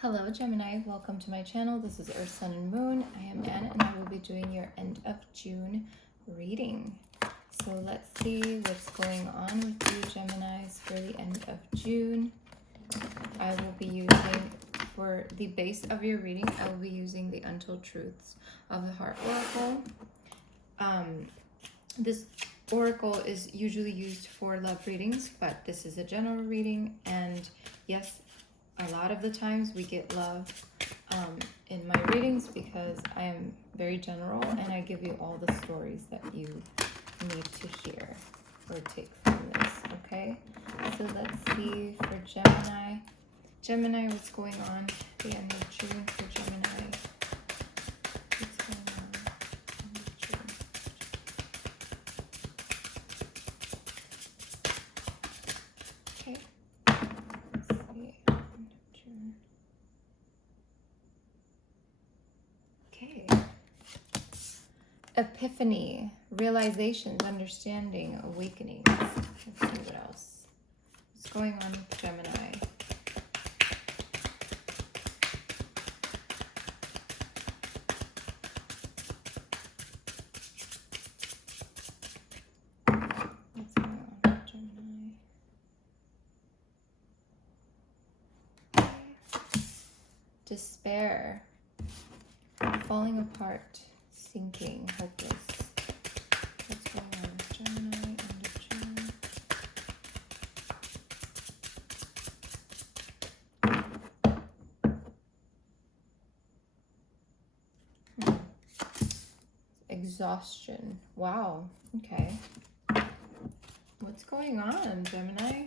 Hello Gemini, welcome to my channel. This is Earth, Sun, and Moon. I am Anna and I will be doing your end of June reading. So let's see what's going on with you Geminis for the end of June. I will be using, for the base of your reading, I will be using the Untold Truths of the Heart Oracle. This oracle is usually used for love readings, but this is a general reading, and yes, a lot of the times we get love in my readings because I am very general and I give you all the stories that you need to hear or take from this, okay? So let's see for Gemini. Gemini, what's going on at the end of June for Gemini? What's going on at the end of June? Okay. Let's see. Okay. Epiphany, realizations, understanding, awakenings. Let's see what else. What's going on with Gemini? What's going on with Gemini? Okay. Despair. Falling apart, sinking, hopeless. What's going on with Gemini, end of June? Exhaustion. Wow. Okay. What's going on, Gemini?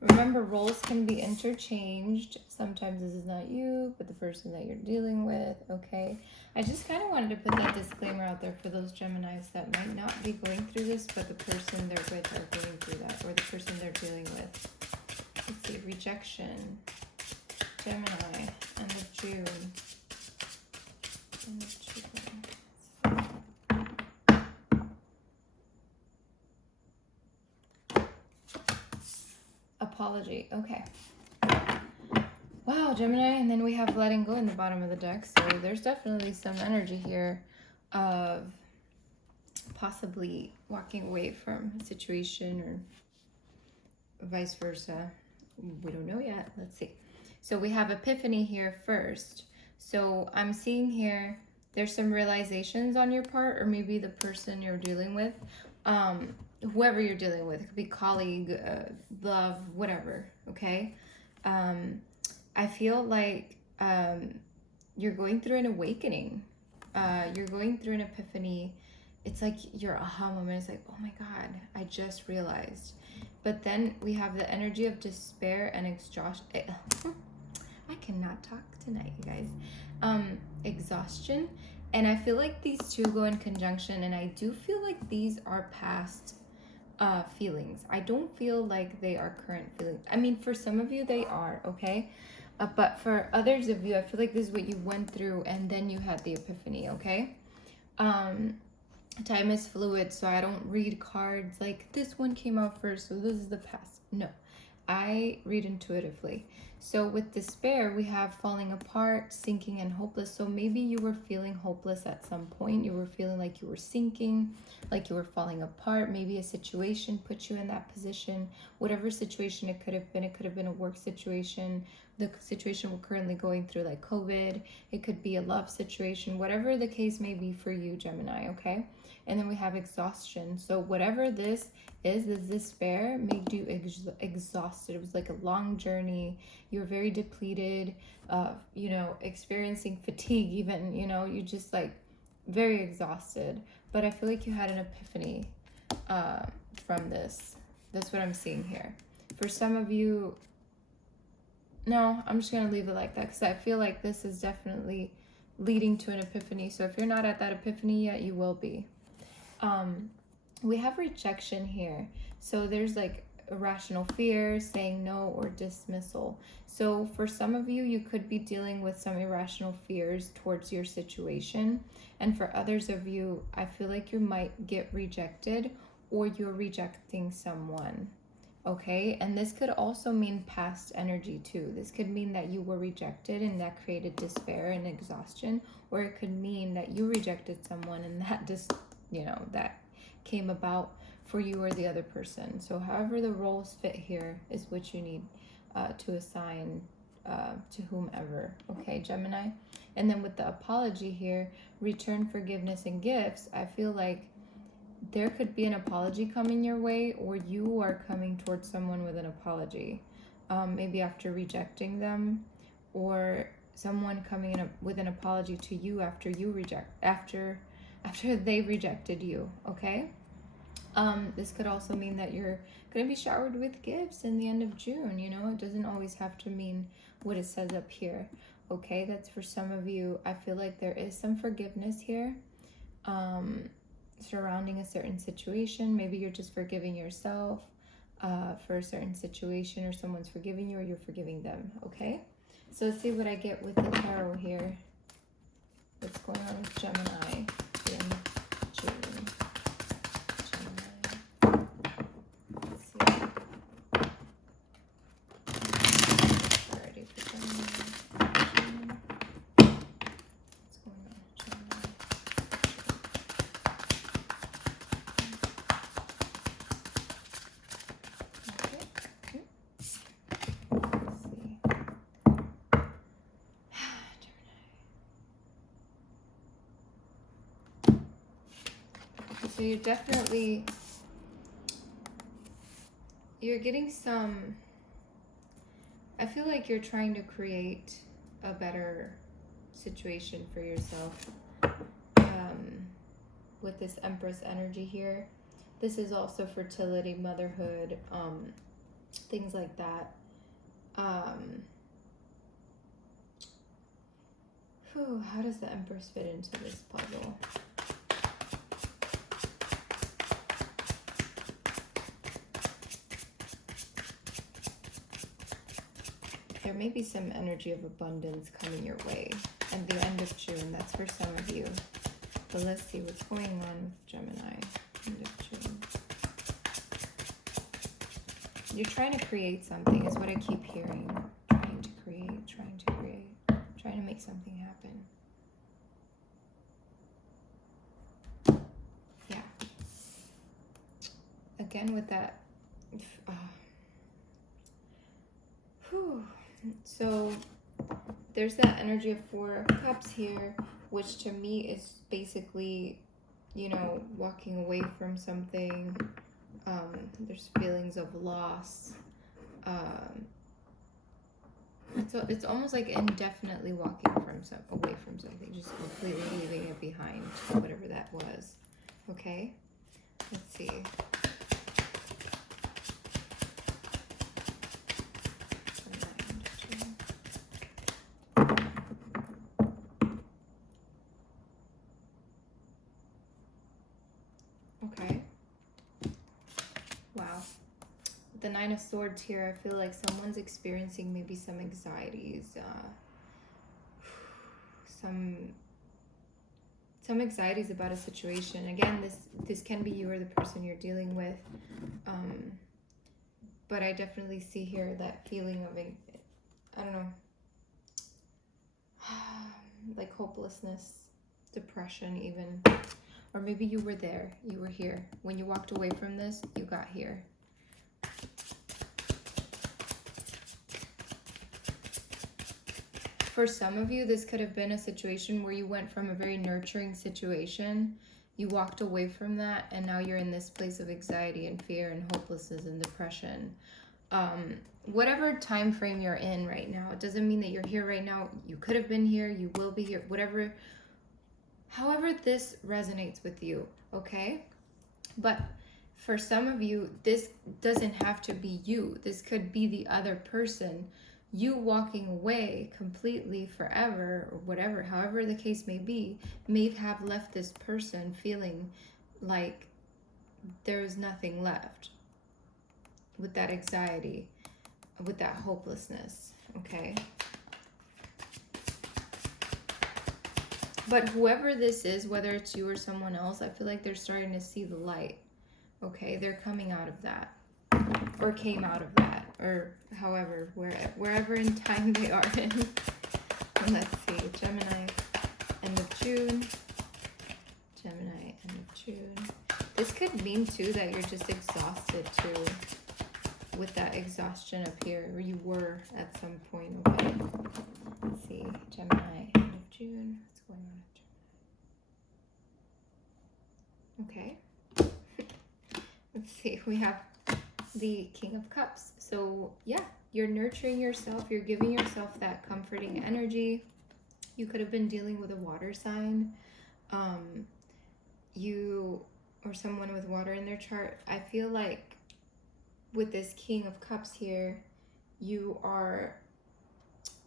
Remember, roles can be interchanged. Sometimes this is not you, but the person that you're dealing with, okay? I just kind of wanted to put that disclaimer out there for those Geminis that might not be going through this, but the person they're with are going through that, or the person they're dealing with. Let's see, rejection. Gemini, end of June. End of June. Apology. Okay. Wow, Gemini, and then we have letting go in the bottom of the deck. So there's definitely some energy here of possibly walking away from a situation or vice versa. We don't know yet. Let's see. So we have epiphany here first. So I'm seeing here there's some realizations on your part, or maybe the person you're dealing with. Whoever you're dealing with, it could be colleague, love, whatever, okay? I feel like you're going through an awakening. You're going through an epiphany. It's like your aha moment is like, oh my God, I just realized. But then we have the energy of despair and exhaustion. I cannot talk tonight, you guys. Exhaustion. And I feel like these two go in conjunction, and I do feel like these are past feelings. I don't feel like they are current feelings. I mean, for some of you they are, okay? But for others of you, I feel like this is what you went through and then you had the epiphany, okay? Time is fluid, so I don't read cards like this one came out first, so this is the past. No, I read intuitively. So with despair, we have falling apart, sinking, and hopeless. So maybe you were feeling hopeless at some point. You were feeling like you were sinking, like you were falling apart. Maybe a situation put you in that position. Whatever situation it could have been a work situation, the situation we're currently going through, like COVID. It could be a love situation, whatever the case may be for you, Gemini, okay? And then we have exhaustion. So whatever this is, this despair made you exhausted. It was like a long journey. You were very depleted, you know, experiencing fatigue even, you know, you just like very exhausted. But I feel like you had an epiphany from this. That's what I'm seeing here. For some of you, no, I'm just going to leave it like that because I feel like this is definitely leading to an epiphany. So if you're not at that epiphany yet, you will be. We have rejection here. So there's like irrational fear, saying no, or dismissal. So for some of you, you could be dealing with some irrational fears towards your situation. And for others of you, I feel like you might get rejected or you're rejecting someone. Okay, and this could also mean past energy too. This could mean that you were rejected and that created despair and exhaustion, or it could mean that you rejected someone and that just, that came about for you or the other person. So however the roles fit here is what you need to assign to whomever. Okay, Gemini. And then with the apology here, return forgiveness and gifts, I feel like there could be an apology coming your way, or you are coming towards someone with an apology, maybe after rejecting them, or someone coming in with an apology to you after they rejected you. Okay. This could also mean that you're going to be showered with gifts in the end of June. It doesn't always have to mean what it says up here. Okay, that's for some of you. I feel like there is some forgiveness here surrounding a certain situation. Maybe you're just forgiving yourself for a certain situation, or someone's forgiving you or you're forgiving them. Okay, so let's see what I get with the tarot here. What's going on with Gemini in June? Let's see. Alrighty, for Gemini. What's going on with Gemini? Okay. Let's see. So you're getting some, I feel like you're trying to create a better situation for yourself with this Empress energy here. This is also fertility, motherhood, things like that. How does the Empress fit into this puzzle? There may be some energy of abundance coming your way at the end of June. That's for some of you. But let's see what's going on with Gemini. End of June. You're trying to create something is what I keep hearing. Trying to create, trying to make something happen. Yeah. Again with that. So there's that energy of 4 cups here, which to me is basically, walking away from something. There's feelings of loss. It's almost like indefinitely walking away from something, just completely leaving it behind, whatever that was. Okay, let's see. Okay. Wow. The 9 of Swords here, I feel like someone's experiencing maybe some anxieties, some anxieties about a situation. Again, this can be you or the person you're dealing with, but I definitely see here that feeling of, I don't know, like hopelessness, depression even. Or maybe you were there, you were here. When you walked away from this, you got here. For some of you, this could have been a situation where you went from a very nurturing situation, you walked away from that, and now you're in this place of anxiety and fear and hopelessness and depression. Whatever time frame you're in right now, it doesn't mean that you're here right now. You could have been here, you will be here, whatever. However this resonates with you, okay? But for some of you, this doesn't have to be you. This could be the other person. You walking away completely forever or whatever, however the case may have left this person feeling like there's nothing left. with that anxiety, with that hopelessness, okay? But whoever this is, whether it's you or someone else, I feel like they're starting to see the light, okay? They're coming out of that, or came out of that, or however, wherever in time they are in. Let's see, Gemini, end of June. Gemini, end of June. This could mean too that you're just exhausted too, with that exhaustion up here, or you were at some point, okay? Let's see, Gemini, end of June. What's going on? Okay. Let's see, we have the King of Cups. So yeah, you're nurturing yourself, you're giving yourself that comforting energy. You could have been dealing with a water sign. You or someone with water in their chart. I feel like with this King of Cups here, you are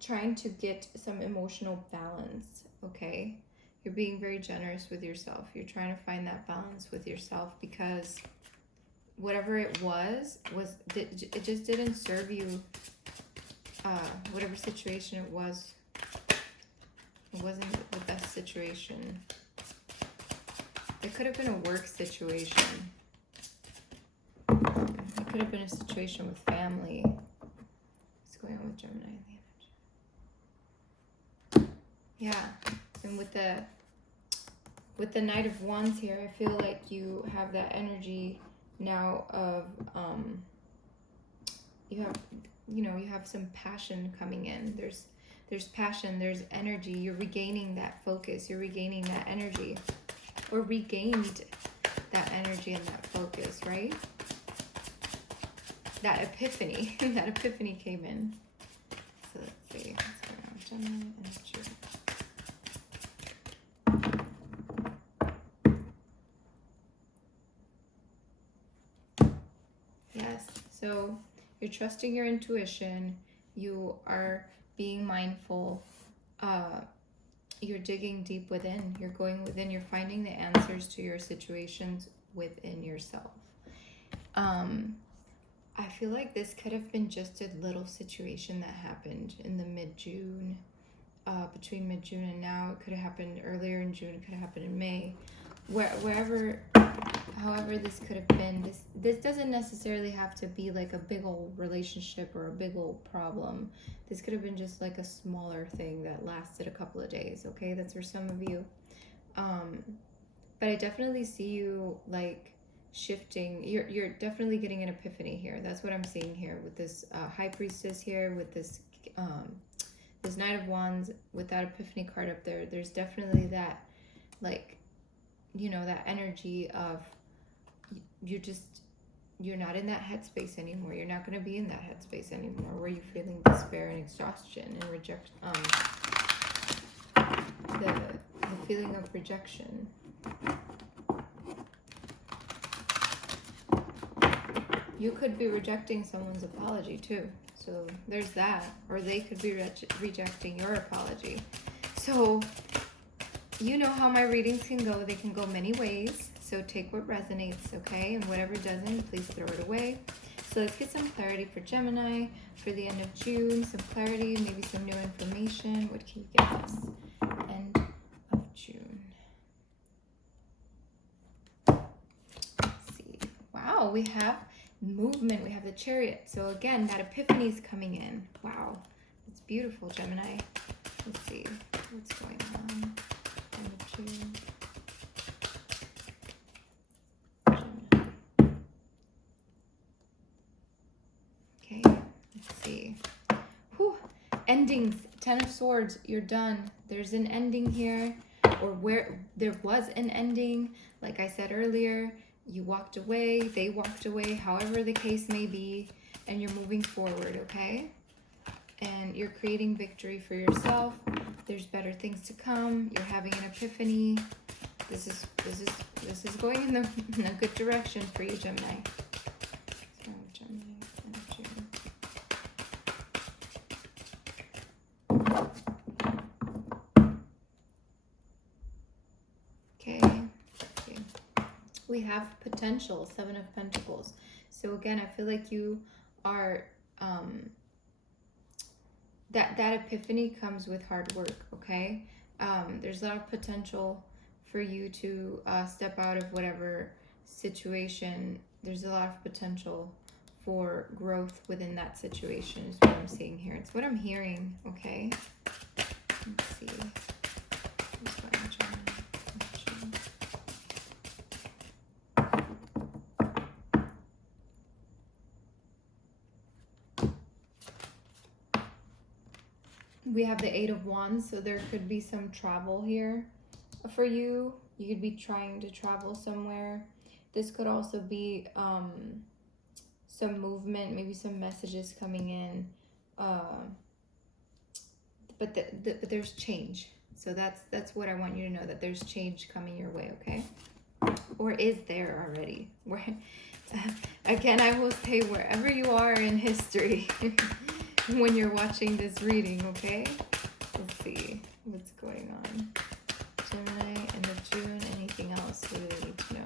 trying to get some emotional balance, okay? You're being very generous with yourself. You're trying to find that balance with yourself, because whatever it was it just didn't serve you. Whatever situation it wasn't the best situation. It could have been a work situation. It could have been a situation with family. What's going on with Gemini in the energy? Yeah, and with the Knight of Wands here, I feel like you have that energy now of you have some passion coming in. There's passion, there's energy. You're regaining that focus, you're regaining that energy, or regained that energy and that focus, right? That epiphany, that epiphany came in. So let's see what's going on with Gemini and June. Yes, so you're trusting your intuition, you are being mindful, you're digging deep within, you're going within, you're finding the answers to your situations within yourself. I feel like this could have been just a little situation that happened in the mid-June, between mid-June and now. It could have happened earlier in June, it could have happened in May. However this could have been, this doesn't necessarily have to be like a big old relationship or a big old problem. This could have been just like a smaller thing that lasted a couple of days, okay? That's for some of you. But I definitely see you like shifting. You're definitely getting an epiphany here. That's what I'm seeing here with this High Priestess here, with this this Knight of Wands, with that epiphany card up there. There's definitely that, like, you know, that energy of you're not in that headspace anymore. You're not going to be in that headspace anymore where you're feeling despair and exhaustion and the feeling of rejection. You could be rejecting someone's apology too. So there's that. Or they could be rejecting your apology. So you know how my readings can go. They can go many ways. So take what resonates, okay? And whatever doesn't, please throw it away. So let's get some clarity for Gemini for the end of June. Some clarity, maybe some new information. What can you give us? End of June. Let's see. Wow, we have movement. We have the Chariot. So again, that epiphany is coming in. Wow, it's beautiful, Gemini. Let's see what's going on. End of June. Okay, let's see. Whew. Endings. 10 of Swords. You're done. There's an ending here, or where there was an ending. Like I said earlier, you walked away, they walked away, however the case may be, and you're moving forward, okay? And you're creating victory for yourself. There's better things to come. You're having an epiphany. This is going in a good direction for you, Gemini. So, Gemini, end of June. Okay. We have potential, 7 of Pentacles. So again, I feel like you are, that epiphany comes with hard work, okay? There's a lot of potential for you to step out of whatever situation. There's a lot of potential for growth within that situation is what I'm seeing here. It's what I'm hearing, okay? Let's see. We have the Eight of Wands, so there could be some travel here for you. You could be trying to travel somewhere. This could also be some movement, maybe some messages coming in. But there's change. So that's what I want you to know, that there's change coming your way, okay? Or is there already? Where, again, I will say wherever you are in history when you're watching this reading, okay? Let's see what's going on. Gemini, end of June, anything else we really need to know?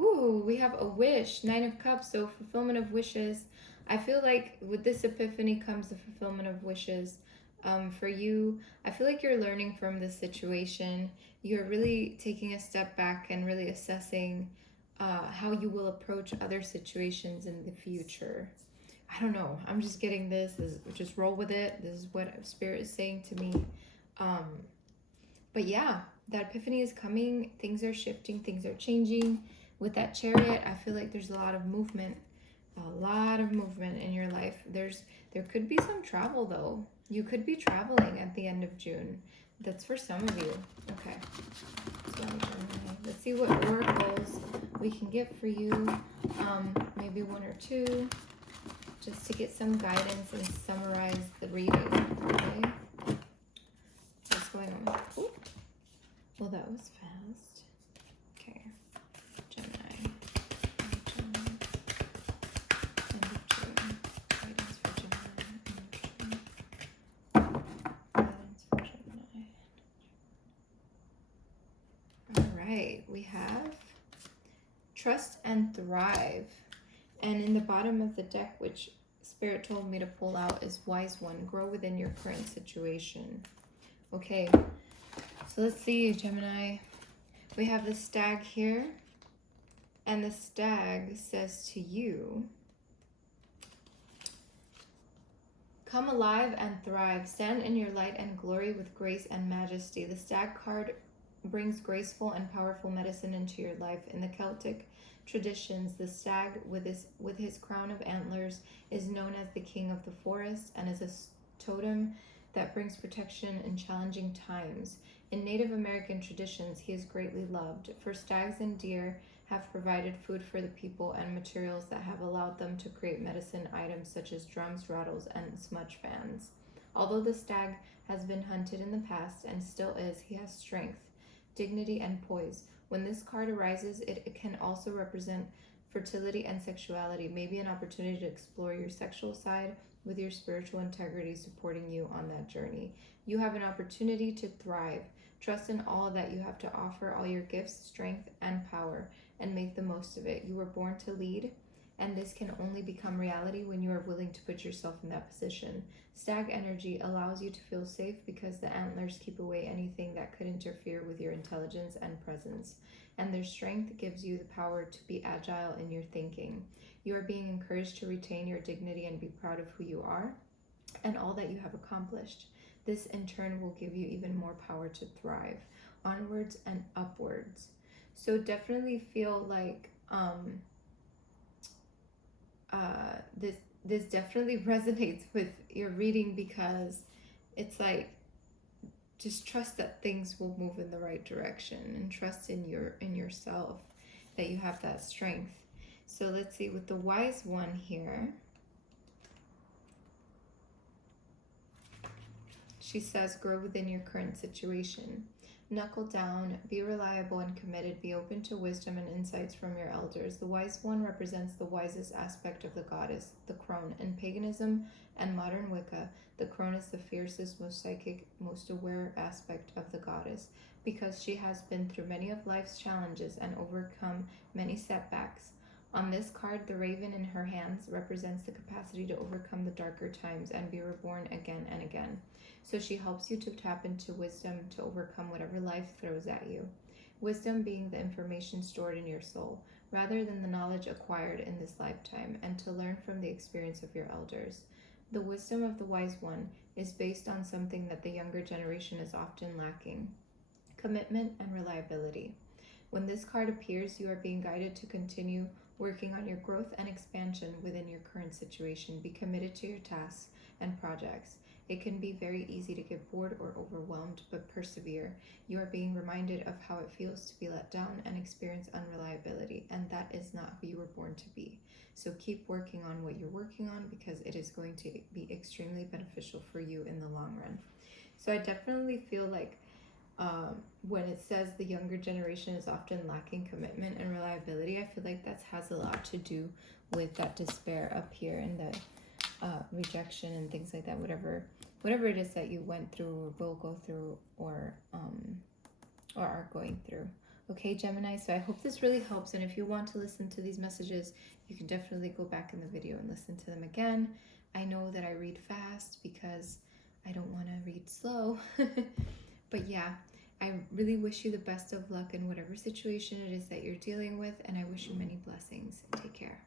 Ooh, we have a wish, Nine of Cups, so fulfillment of wishes. I feel like with this epiphany comes the fulfillment of wishes. For you, I feel like you're learning from this situation. You're really taking a step back and really assessing how you will approach other situations in the future. I don't know. I'm just getting this. Just roll with it. This is what Spirit is saying to me. But yeah, that epiphany is coming. Things are shifting. Things are changing. With that Chariot, I feel like there's a lot of movement. A lot of movement in your life. There could be some travel though. You could be traveling at the end of June. That's for some of you. Okay. So, let's see what oracles we can get for you. Maybe one or two, just to get some guidance and summarize the reading. Okay. What's going on? Ooh. Well, that was fast. Okay. Gemini. We have Trust and Thrive, and in the bottom of the deck, which Spirit told me to pull out, is Wise One. Grow within your current situation. Okay, so let's see, Gemini. We have the Stag here, and the Stag says to you, come alive and thrive. Stand in your light and glory with grace and majesty. The Stag card brings graceful and powerful medicine into your life. In the Celtic traditions, the stag with his crown of antlers is known as the king of the forest and is a totem that brings protection in challenging times. In Native American traditions, he is greatly loved, for stags and deer have provided food for the people and materials that have allowed them to create medicine items such as drums, rattles, and smudge fans. Although the stag has been hunted in the past and still is, he has strength, dignity, and poise. When this card arises, it can also represent fertility and sexuality, maybe an opportunity to explore your sexual side with your spiritual integrity supporting you on that journey. You have an opportunity to thrive. Trust in all that you have to offer, all your gifts, strength, and power, and make the most of it. You were born to lead, and this can only become reality when you are willing to put yourself in that position. Stag energy allows you to feel safe because the antlers keep away anything that could interfere with your intelligence and presence, and their strength gives you the power to be agile in your thinking. You are being encouraged to retain your dignity and be proud of who you are and all that you have accomplished. This in turn will give you even more power to thrive, onwards and upwards. So definitely feel like this definitely resonates with your reading, because it's like, just trust that things will move in the right direction, and trust in yourself that you have that strength. So let's see, with the Wise One here, she says, grow within your current situation. Knuckle down, be reliable and committed, be open to wisdom and insights from your elders. The wise one represents the wisest aspect of the goddess, the crone. In paganism and modern Wicca, the crone is the fiercest, most psychic, most aware aspect of the goddess, because she has been through many of life's challenges and overcome many setbacks. On this card, the raven in her hands represents the capacity to overcome the darker times and be reborn again and again. So she helps you to tap into wisdom to overcome whatever life throws at you. Wisdom being the information stored in your soul, rather than the knowledge acquired in this lifetime, and to learn from the experience of your elders. The wisdom of the wise one is based on something that the younger generation is often lacking: commitment and reliability. When this card appears, you are being guided to continue working on your growth and expansion within your current situation. Be committed to your tasks and projects. It can be very easy to get bored or overwhelmed, but persevere. You are being reminded of how it feels to be let down and experience unreliability, and that is not who you were born to be. So keep working on what you're working on, because it is going to be extremely beneficial for you in the long run. So I definitely feel like when it says the younger generation is often lacking commitment and reliability, I feel like that has a lot to do with that despair up here and the rejection and things like that, whatever it is that you went through or will go through or are going through. Okay, Gemini, so I hope this really helps, and if you want to listen to these messages, you can definitely go back in the video and listen to them again. I know that I read fast because I don't want to read slow. But yeah, I really wish you the best of luck in whatever situation it is that you're dealing with, and I wish you many blessings. Take care.